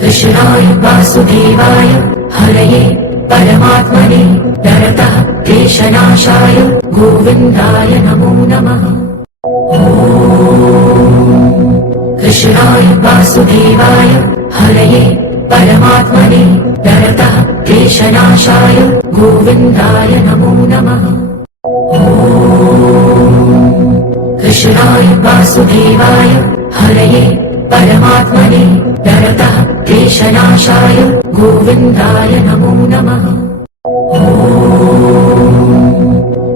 कृष्णाय वासुदेवाय हरये परमात्मने नरतः क्लेशनाशाय गोविन्दाय नमो नमः। कृष्णाय वासुदेवाय हरये परमात्मने नरतः क्लेशनाशाय गोविन्दाय नमो नमः। कृष्णाय वासुदेवाय हरये परमात्मने नरतः क्लेशनाशाय गोविन्दाय नमो नमः।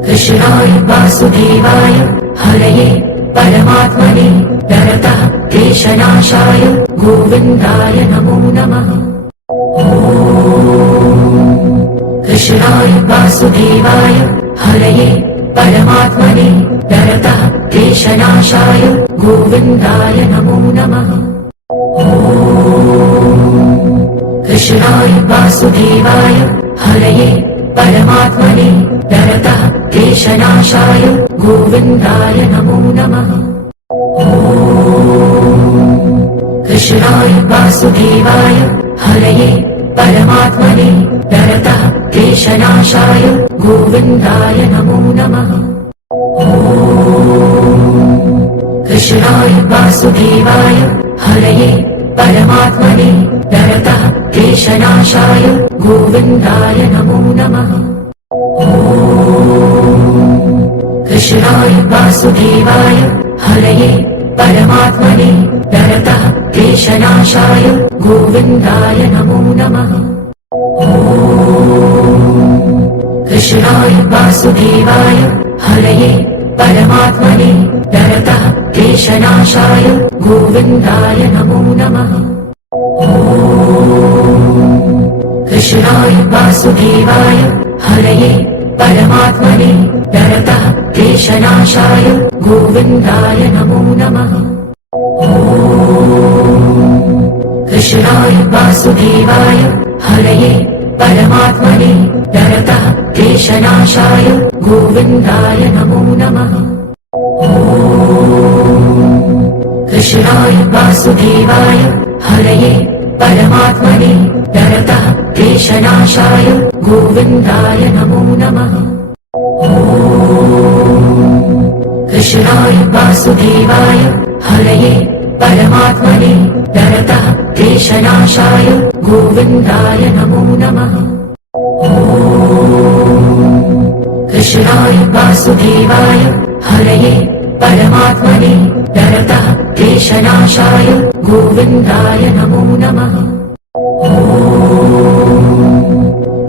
कृष्णाय वासुदेवाय हरये परमात्मने नरतः क्लेशनाशाय गोविन्दाय नमो नमः। कृष्णाय वासुदेवाय हरये परमात्मने नरतः क्लेशनाशाय गोविन्दाय नमो नमः। कृष्णाय वासुदेवाय हरये परमात्मने नरतः क्लेशनाशाय गोविन्दाय नमो नमः। कृष्णाय वासुदेवाय हरये परमात्मने नरतः क्लेशनाशाय गोविन्दाय नमो नमः। कृष्णाय वासुदेवाय हरये परमात्मने नरतः क्लेशनाशाय गोविन्दाय नमो नमः। कृष्णाय वासुदेवाय हरये परमात्मने नरतः क्लेशनाशाय गोविन्दाय नमो नमः। कृष्णाय वासुदेवाय हरये परमात्मने नरतः क्लेशनाशाय गोविन्दाय नमो नमः। कृष्णाय वासुदेवाय हरये परमात्मने नरतः क्लेशनाशाय गोविन्दाय नमो नमः। कृष्णाय वासुदेवाय हरये परमात्मने नरतः क्लेशनाशाय गोविन्दाय नमो नमः। कृष्णाय वासुदेवाय हरये परमात्मने नरतः क्लेशनाशाय गोविन्दाय नमो नमः। कृष्णाय वासुदेवाय हरये परमात्मने नरतः क्लेशनाशाय गोविन्दाय नमो नमः। कृष्णाय वासुदेवाय हरये परमात्मने नरतः क्लेशनाशाय गोविन्दाय नमो नमः।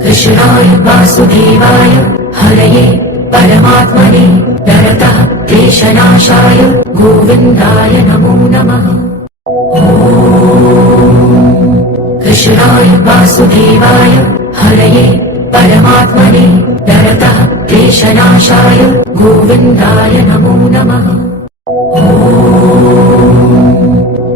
कृष्णाय वासुदेवाय हरये परमात्मने नरतः क्लेशनाशाय गोविन्दाय नमो नमः। कृष्णाय वासुदेवाय हरये परमात्मने नरतः क्लेशनाशाय गोविन्दाय नमो नमः।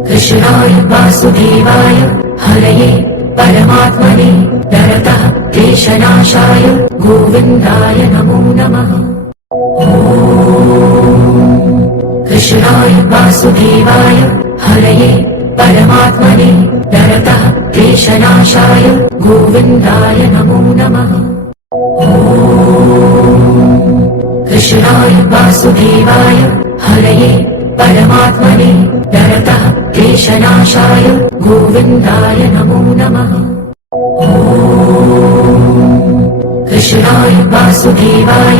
कृष्णाय वासुदेवाय हरये परमात्मने नरतः क्लेशनाशाय गोविन्दाय नमो नमः। कृष्णाय वासुदेवाय हरये परमात्मने नरतः क्लेशनाशाय गोविन्दाय नमो नमः। कृष्णाय वासुदेवाय हरये परमात्मने नरतः क्लेशनाशाय गोविन्दाय नमो नमः। कृष्णाय वासुदेवाय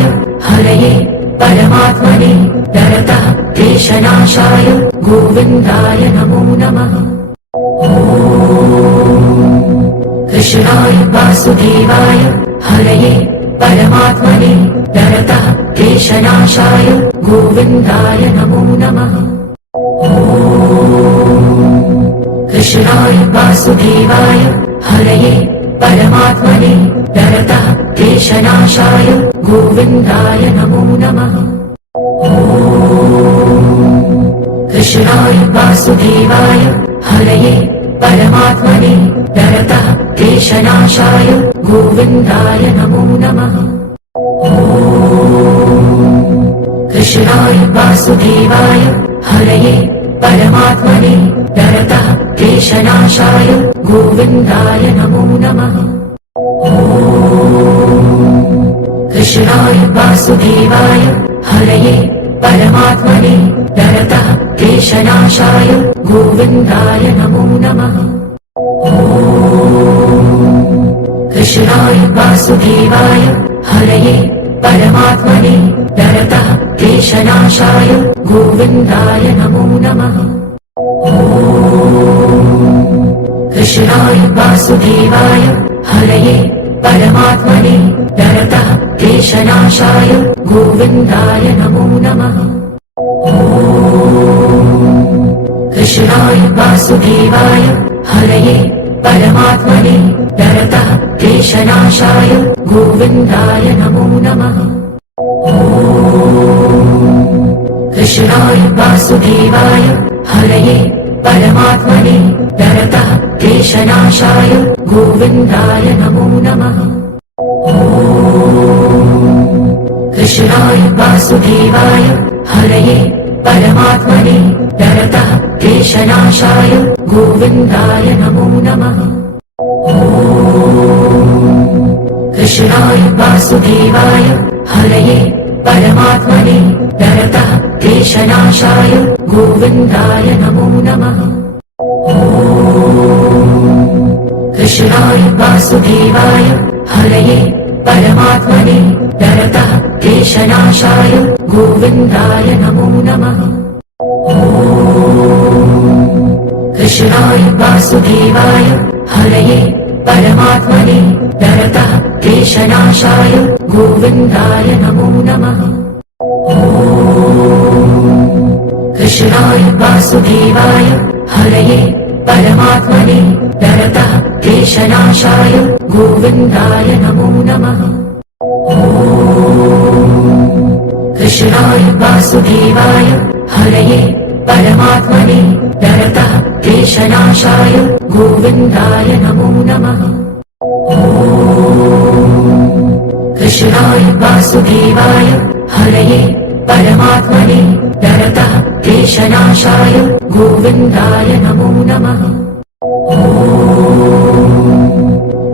हरये परमात्मने नरतः क्लेशनाशाय गोविन्दाय नमो नमः। कृष्णाय वासुदेवाय हरये परमात्मने नरतः क्लेशनाशाय गोविन्दाय नमो नमः। कृष्णाय वासुदेवाय हरये परमात्मने नरतः क्लेशनाशाय गोविन्दाय नमो नमः। कृष्णाय वासुदेवाय हरये परमात्मने नरतः क्लेशनाशाय गोविन्दाय नमो नमः। कृष्णाय वासुदेवाय हरये परमात्मने नरतः क्लेशनाशाय गोविन्दाय नमो नमः। कृष्णाय वासुदेवाय हरये परमात्मने नरतः क्लेशनाशाय गोविन्दाय नमो नमः। कृष्णाय वासुदेवाय हरये परमात्मने नरतः क्लेशनाशाय गोविन्दाय नमो नमः। कृष्णाय वासुदेवाय हरये परमात्मने नरतः क्लेशनाशाय गोविन्दाय नमो नमः। कृष्णाय वासुदेवाय हरये परमात्मने नरतः क्लेशनाशाय गोविन्दाय नमो नमः। कृष्णाय वासुदेवाय हरये परमात्मने नरतः क्लेशनाशाय गोविन्दाय नमो नमः। कृष्णाय वासुदेवाय हरये परमात्मने नरतः क्लेशनाशाय गोविन्दाय नमो नमः। कृष्णाय वासुदेवाय हरये परमात्मने नरतः क्लेशनाशाय गोविन्दाय नमो नमः। कृष्णाय वासुदेवाय हरये परमात्मने नरतः क्लेशनाशाय गोविन्दाय नमो नमः। कृष्णाय वासुदेवाय हरये परमात्मने नरतः क्लेशनाशाय गोविन्दाय नमो नमः। कृष्णाय वासुदेवाय हरये परमात्मने नरतः क्लेशनाशाय गोविन्दाय नमो नमः। कृष्णाय वासुदेवाय हरये परमात्मने नरतः क्लेशनाशाय गोविन्दाय नमो नमः। कृष्णाय वासुदेवाय हरये परमात्मने नरतः क्लेशनाशाय गोविन्दाय नमो नमः।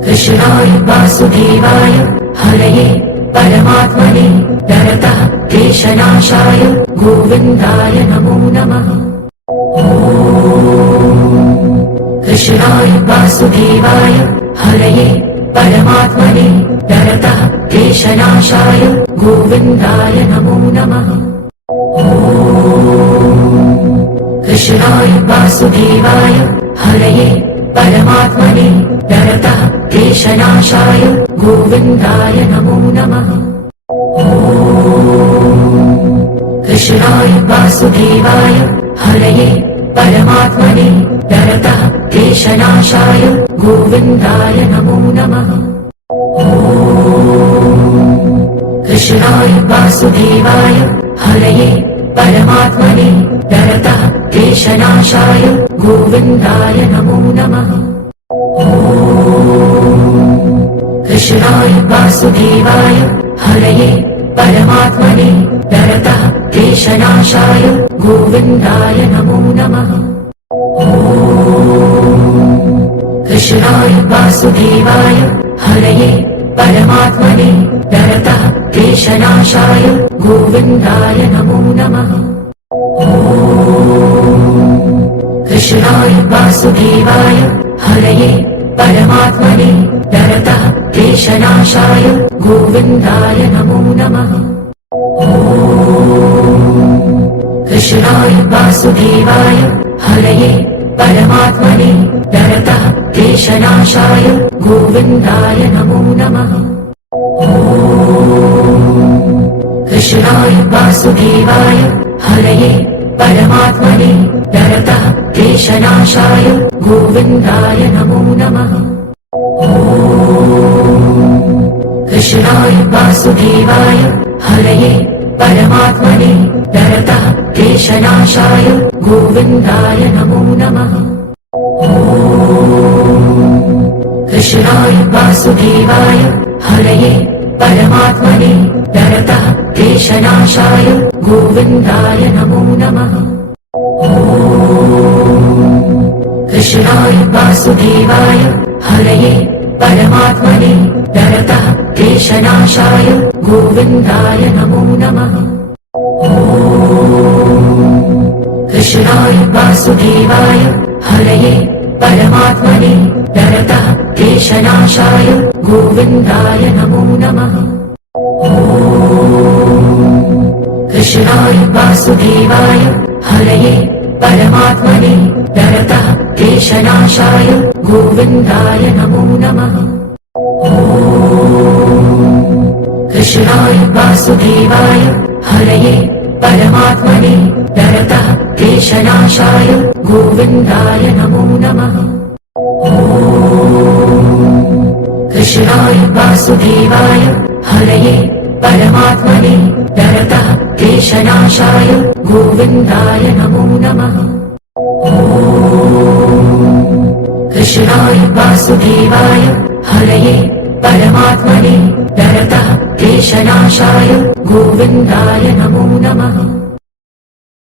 कृष्णाय वासुदेवाय हरये परमात्मने नरतः क्लेशनाशाय गोविन्दाय नमो नमः। कृष्णाय वासुदेवाय हरये परमात्मने नरतः क्लेशनाशाय गोविन्दाय नमो नमः। कृष्णाय वासुदेवाय हरये परमात्मने नरतः क्लेशनाशाय गोविन्दाय नमो नमः। कृष्णाय वासुदेवाय हरये परमात्मने नरतः क्लेशनाशाय गोविन्दाय नमो नमः। कृष्णाय वासुदेवाय हरये परमात्मने नरतः क्लेशनाशाय गोविन्दाय नमो नमः। कृष्णाय वासुदेवाय हरये परमात्मने नरतः क्लेशनाशाय गोविन्दाय नमो नमः। कृष्णाय वासुदेवाय हरये परमात्मने नरतः क्लेशनाशाय गोविन्दाय नमो नमः। कृष्णाय वासुदेवाय हरये परमात्मने नरतः क्लेशनाशाय गोविन्दाय नमो नमः। कृष्णाय वासुदेवाय हरये परमात्मने नरतः क्लेशनाशाय गोविन्दाय नमो नमः। कृष्णाय वासुदेवाय हरये परमात्मने नरतः क्लेशनाशाय गोविन्दाय नमो नमः। कृष्णाय वासुदेवाय हरये परमात्मने नरतः क्लेशनाशाय गोविन्दाय नमो नमः। कृष्णाय वासुदेवाय हरये परमात्मने नरतः क्लेशनाशाय गोविन्दाय नमो नमः। कृष्णाय वासुदेवाय हरये परमात्मने नरतः क्लेशनाशाय गोविन्दाय नमो नमः। कृष्णाय वासुदेवाय हरये परमात्मने नरतः क्लेशनाशाय गोविन्दाय नमो नमः। कृष्णाय वासुदेवाय हरये परमात्मने नरतः क्लेशनाशाय गोविन्दाय नमो नमः। कृष्णाय वासुदेवाय हरये परमात्मने नरतः क्लेशनाशाय गोविन्दाय नमो नमः। कृष्णाय वासुदेवाय हरये परमात्मने नरतः क्लेशनाशाय गोविन्दाय नमो नमः। कृष्णाय वासुदेवाय हरये परमात्मने नरतः क्लेशनाशाय गोविन्दाय नमो नमः।